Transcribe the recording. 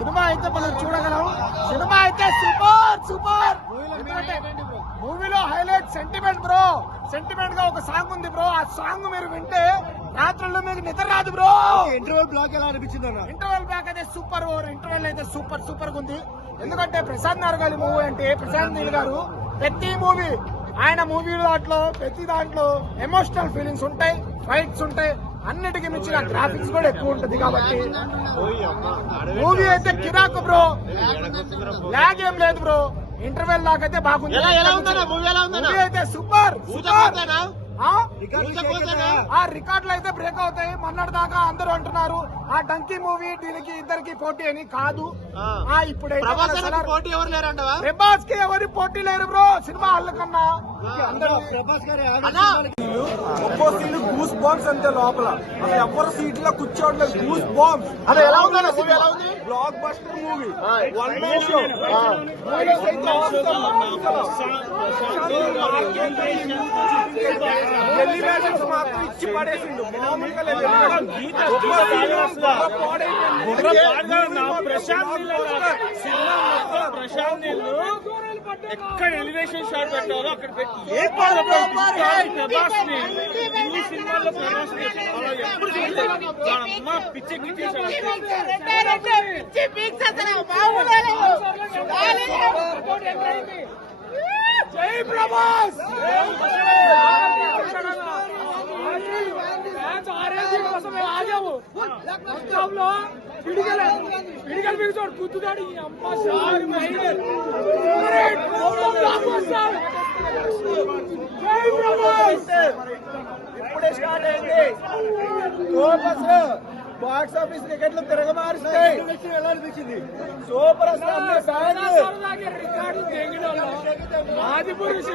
Cinema అయితే మనం చూడగలం. సినిమా అయితే సూపర్ సూపర్. మూవీలో హైలైట్ సెంటిమెంట్ బ్రో. సెంటిమెంట్గా ఒక సాంగ్ ఉంది బ్రో. ఆ సాంగ్ మీరు వింటే రాత్రుల్లో మీకు నిద్ర రాదు బ్రో. ఇంటర్వెల్ బ్లాక్ ఎలా అనిపించింది అన్న? ఇంటర్వెల్ బ్యాక్ అయితే సూపర్ ఓవర్ ఇంటర్వెల్ అయితే సూపర్ సూపర్ ఉంది. ఎందుకంటే ప్రశాంత్ నారగాలి మూవీ అంటే ప్రశాంత్ నీల్ గారు ప్రతి మూవీ ఆయన మూవీ దాంట్లో ప్రతి దాంట్లో ఎమోషనల్ ఫీలింగ్స్ ఉంటాయి ఫైట్స్ ఉంటాయి. అన్నిటికీ మించిన గ్రాఫిక్స్ కూడా ఎక్కువ ఉంటుంది కాబట్టి. మూవీ అయితే కిరాక్ బ్రో లాగ్ ఏం లేదు బ్రో ఇంటర్వెల్ లాగైతే బాగుంది. ఎలా ఎలా ఉందన్నా? మూవీ ఎలా ఉందన్నా? మూవీ అయితే సూపర్ సూపర్ ఆ? రికార్డులు అయితే బ్రేక్ అవుతాయి. మొన్నటి దాకా అందరూ అంటున్నారు ఆ డంకీ మూవీ దీనికి ఇద్దరికి పోటీ అని కాదు. ఆ. సలార్- పోటీ ఎవరు లేరంటవా ప్రభాస్కి ఎవరి పోటీ లేరు బ్రో? సినిమా హాల్ కన్నా. అందరూ ప్రభాస్ గారి అన్నా! ఒక్కో సీన్ గూస్ బాంబ్స్ అంతే లోపల. ఎవరు సీట్లో కూర్చోవట్లేదు గూస్ బాంబ్స్ అదే ఎలా ఉందన్న మూవీ ఎలా ఉంది? Blockbuster movie. One man show elevations మాత్రం ఇచ్చి పడేసిండు? మామూలుగా లేదు. ప్రశాంత్ నీళ్ళు ఎక్కడ ఎలివేషన్ షాట్ పెట్టాలో అక్కడ పెట్టి. సినిమాల్లో ఎప్పుడు చూడలేదు? వాళ్ళ అమ్మ పిచ్చెక్కిచ్చేసాడు జై ప్రభాస్! పిడిగలు బిగుతాడు గుద్దుతాడు ఈ అమ్మ సార్ జై ప్రభాస్ ఇప్పుడే స్టార్ట్ అయింది సూపర్ బాక్స్ ఆఫీస్ టికెట్లు తిరగమారుస్తాయి సూపర్ ఆది పురుషు